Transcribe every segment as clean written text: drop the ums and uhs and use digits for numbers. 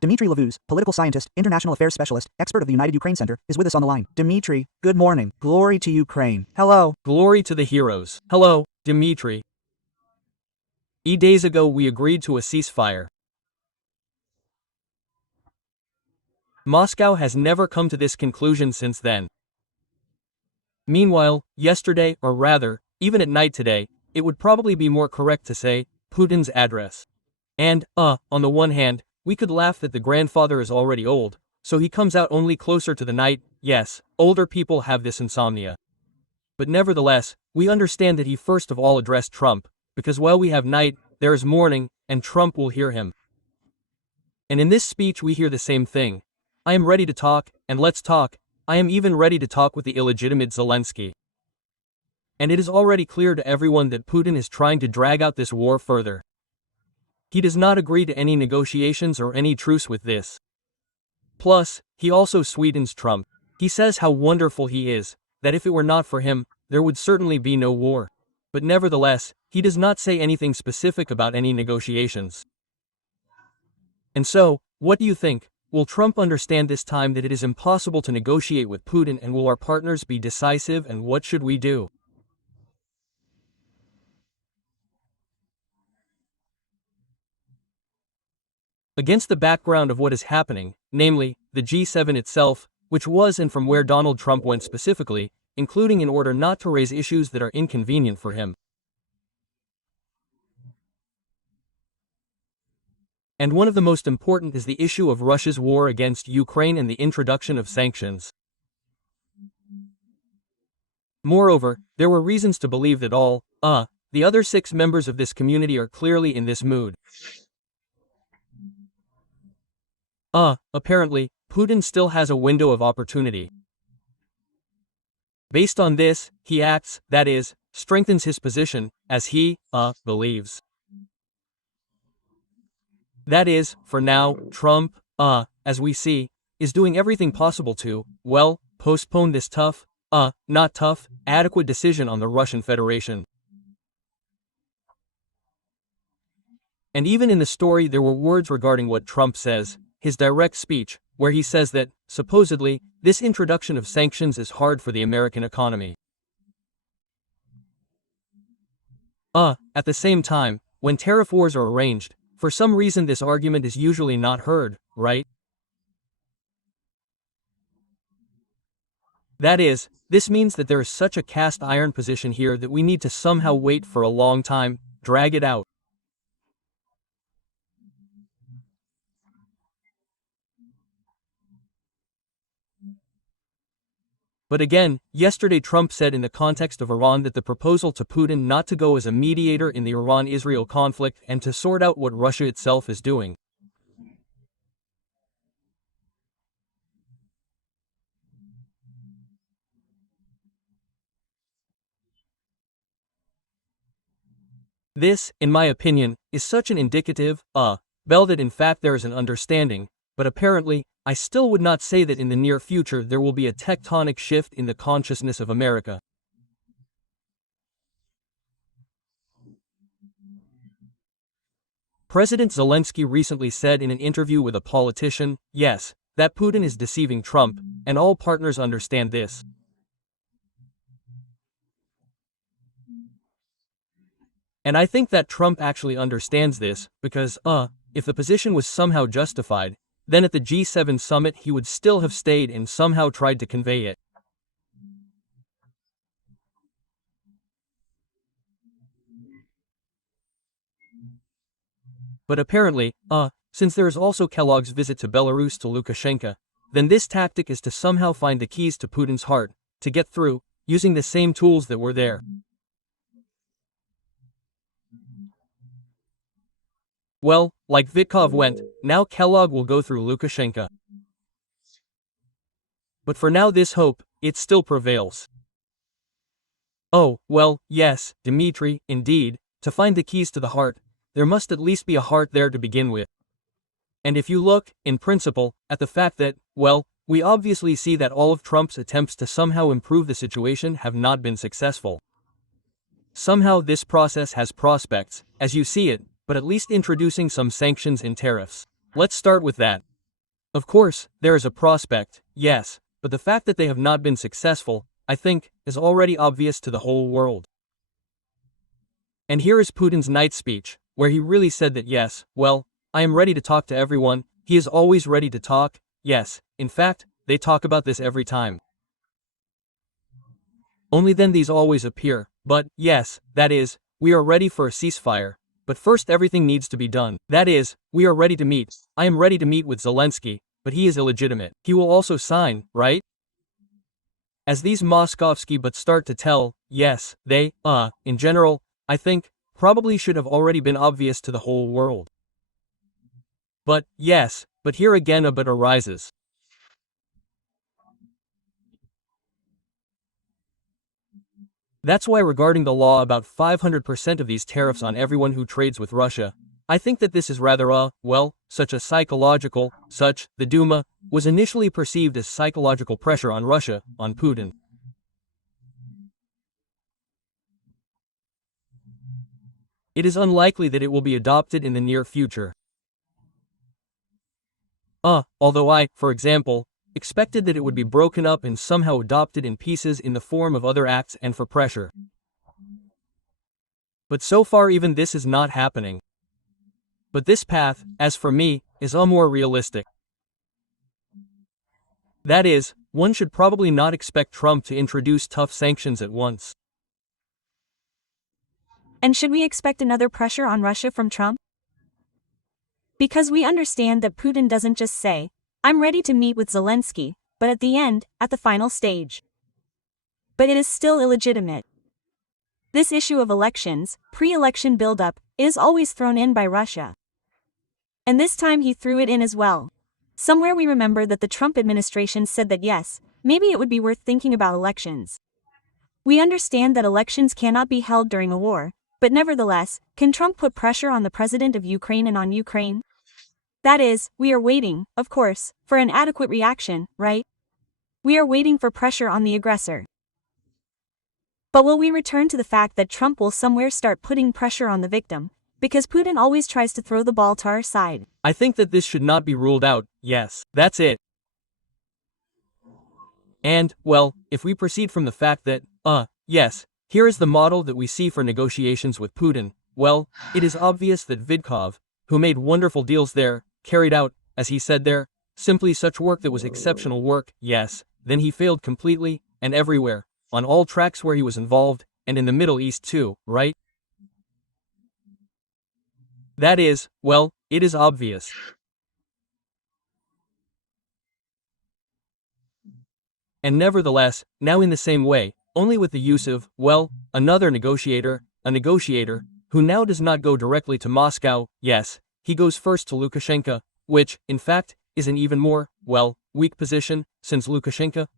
Dmitriem Levusem, political scientist, international affairs specialist, expert of the United Ukraine Center, is with us on the line. Dmitry, good morning. Glory to Ukraine. Hello. Glory to the heroes. Hello, Dmitry. Days ago we agreed to a ceasefire. Moscow has never come to this conclusion since then. Meanwhile, yesterday, or rather, even at night today, it would probably be more correct to say, Putin's address. And, on the one hand, we could laugh that the grandfather is already old, so he comes out only closer to the night. Yes, older people have this insomnia. But nevertheless, we understand that he first of all addressed Trump, because while we have night, there is morning, and Trump will hear him. And in this speech we hear the same thing. I am ready to talk, and let's talk. I am even ready to talk with the illegitimate Zelensky. And it is already clear to everyone that Putin is trying to drag out this war further. He does not agree to any negotiations or any truce with this. Plus, he also sweetens Trump. He says how wonderful he is, that if it were not for him, there would certainly be no war. But nevertheless, he does not say anything specific about any negotiations. And so, what do you think? Will Trump understand this time that it is impossible to negotiate with Putin, and will our partners be decisive, and what should we do? Against the background of what is happening, namely, the G7 itself, which was and from where Donald Trump went specifically, including in order not to raise issues that are inconvenient for him. And one of the most important is the issue of Russia's war against Ukraine and the introduction of sanctions. Moreover, there were reasons to believe that all, the other 6 members of this community are clearly in this mood. Apparently, Putin still has a window of opportunity. Based on this, he acts, that is, strengthens his position, as he, believes. That is, for now, Trump, as we see, is doing everything possible to, well, postpone this tough, not tough, adequate decision on the Russian Federation. And even in the story there were words regarding what Trump says, his direct speech, where he says that, supposedly, this introduction of sanctions is hard for the American economy. At the same time, when tariff wars are arranged, for some reason this argument is usually not heard, right? That is, this means that there is such a cast iron position here that we need to somehow wait for a long time, drag it out. But again, yesterday Trump said in the context of Iran that the proposal to Putin not to go as a mediator in the Iran-Israel conflict and to sort out what Russia itself is doing. This, in my opinion, is such an indicative, bell that in fact there is an understanding, but apparently, I still would not say that in the near future there will be a tectonic shift in the consciousness of America. President Zelensky recently said in an interview with a politician, yes, that Putin is deceiving Trump, and all partners understand this. And I think that Trump actually understands this, because, if the position was somehow justified, then at the G7 summit he would still have stayed and somehow tried to convey it. But apparently, since there is also Kellogg's visit to Belarus to Lukashenko, then this tactic is to somehow find the keys to Putin's heart, to get through, using the same tools that were there. Well, like Vitkov went, now Kellogg will go through Lukashenko. But for now this hope, it still prevails. Oh, well, yes, Dmitry, indeed, to find the keys to the heart, there must at least be a heart there to begin with. And if you look, in principle, at the fact that, well, we obviously see that all of Trump's attempts to somehow improve the situation have not been successful. Somehow this process has prospects, as you see it, but at least introducing some sanctions and tariffs. let's start with that. Of course, there is a prospect, yes, but the fact that they have not been successful, I think, is already obvious to the whole world. And here is Putin's night speech, where he really said that yes, well, I am ready to talk to everyone, he is always ready to talk, yes, in fact, they talk about this every time. Only then these always appear, but, yes, that is, we are ready for a ceasefire, but first everything needs to be done. That is, we are ready to meet, I am ready to meet with Zelensky, but he is illegitimate. He will also sign, right? As these Moskovsky but start to tell, yes, they, in general, I think, probably should have already been obvious to the whole world. But, yes, but here again a but arises. That's why regarding the law about 500% of these tariffs on everyone who trades with Russia, I think that this is rather such a psychological, the Duma, was initially perceived as psychological pressure on Russia, on Putin. It is unlikely that it will be adopted in the near future. Although I, for example, expected that it would be broken up and somehow adopted in pieces in the form of other acts and for pressure. But so far even this is not happening. But this path, as for me, is more realistic. That is, one should probably not expect Trump to introduce tough sanctions at once. And should we expect another pressure on Russia from Trump? Because we understand that Putin doesn't just say, I'm ready to meet with Zelensky, but at the end, at the final stage. But it is still illegitimate. This issue of elections, pre-election buildup, is always thrown in by Russia. And this time he threw it in as well. Somewhere we remember that the Trump administration said that yes, maybe it would be worth thinking about elections. We understand that elections cannot be held during a war, but nevertheless, can Trump put pressure on the president of Ukraine and on Ukraine? That is, we are waiting, of course, for an adequate reaction, right? We are waiting for pressure on the aggressor. But will we return to the fact that Trump will somewhere start putting pressure on the victim, because Putin always tries to throw the ball to our side? I think that this should not be ruled out, yes, that's it. And, well, if we proceed from the fact that, yes, here is the model that we see for negotiations with Putin, well, it is obvious that Vidkov, who made wonderful deals there, carried out, as he said there, simply such work that was exceptional work, yes, then he failed completely, and everywhere, on all tracks where he was involved, and in the Middle East too, right? That is, well, it is obvious. And nevertheless, now in the same way, only with the use of, well, another negotiator, a negotiator, who now does not go directly to Moscow, yes, he goes first to Lukashenko, which, in fact, is an even more, weak position, since Lukashenko,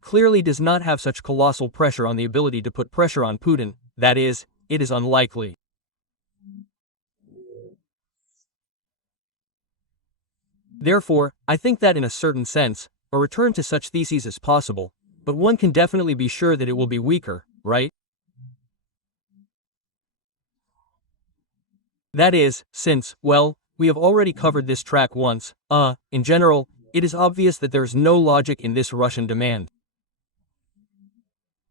clearly does not have such colossal pressure on the ability to put pressure on Putin, that is, it is unlikely. Therefore, I think that in a certain sense, a return to such theses is possible, but one can definitely be sure that it will be weaker, right? That is, since, we have already covered this track once, in general, it is obvious that there is no logic in this Russian demand.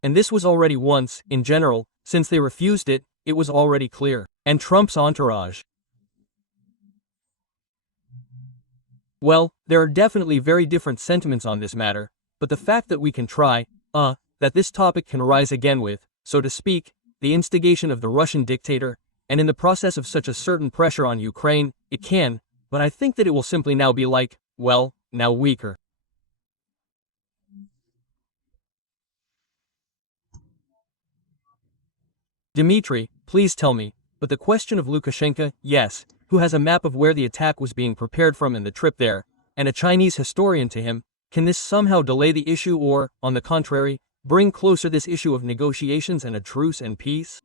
And this was already once, in general, since they refused it, it was already clear. And Trump's entourage. Well, there are definitely very different sentiments on this matter, but the fact that we can try, that this topic can rise again with, so to speak, the instigation of the Russian dictator, and in the process of such a certain pressure on Ukraine, it can, but I think that it will simply now be like, now weaker. Dmitry, please tell me, but the question of Lukashenko, yes, who has a map of where the attack was being prepared from and the trip there, and a Chinese historian to him, can this somehow delay the issue or, on the contrary, bring closer this issue of negotiations and a truce and peace?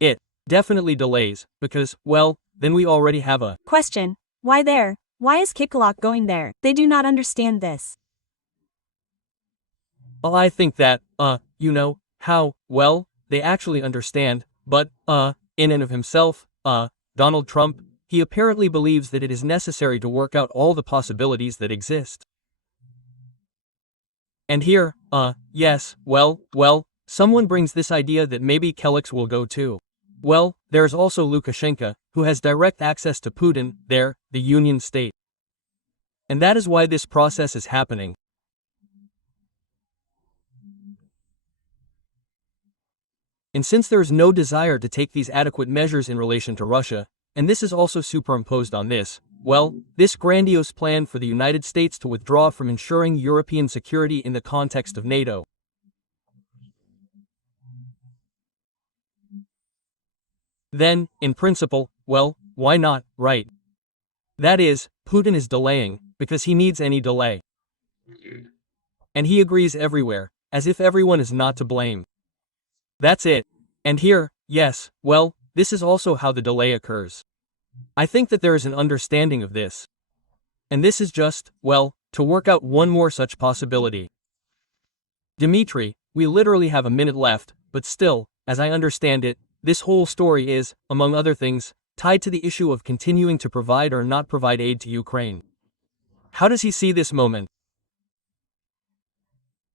It definitely delays, because, then we already have a question. Why there? Why is Kikalok going there? They do not understand this. Well, I think that, how, they actually understand, but, in and of himself, Donald Trump, he apparently believes that it is necessary to work out all the possibilities that exist. And here, yes, well, someone brings this idea that maybe Kelix will go too. Well, there's also Lukashenko, who has direct access to Putin, the Union State. And that is why this process is happening. And since there is no desire to take these adequate measures in relation to Russia, and this is also superimposed on this, well, this grandiose plan for the United States to withdraw from ensuring European security in the context of NATO. Then, in principle, well, why not, right? That is, Putin is delaying, because he needs any delay. And he agrees everywhere, as if everyone is not to blame. That's it. And here, yes, well, this is also how the delay occurs. I think that there is an understanding of this. And this is just, well, to work out one more such possibility. Dmitry, we literally have a minute left, but still, as I understand it, this whole story is, among other things, tied to the issue of continuing to provide or not provide aid to Ukraine. How does he see this moment?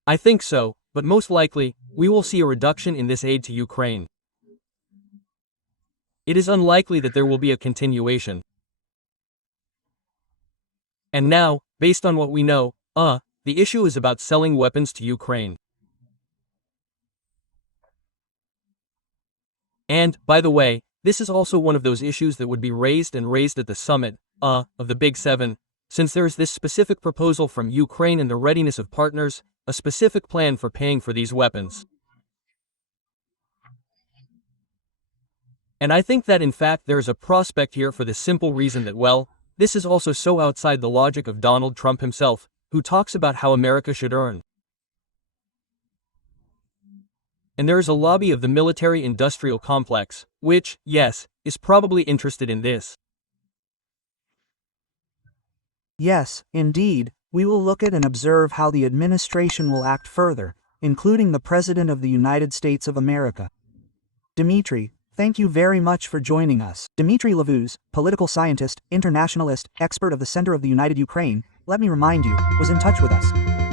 I think so, but most likely, we will see a reduction in this aid to Ukraine. It is unlikely that there will be a continuation. And now, based on what we know, the issue is about selling weapons to Ukraine. And, by the way, this is also one of those issues that would be raised at the summit, of the Big Seven, since there is this specific proposal from Ukraine and the readiness of partners, a specific plan for paying for these weapons. And I think that in fact there is a prospect here for the simple reason that, well, this is also so outside the logic of Donald Trump himself, who talks about how America should earn. And there is a lobby of the military-industrial complex, which, yes, is probably interested in this. Yes, indeed, we will look at and observe how the administration will act further, including the President of the United States of America. Dmitry, thank you very much for joining us. Dmitry Levusem, political scientist, internationalist, expert of the Center of the United Ukraine, let me remind you, was in touch with us.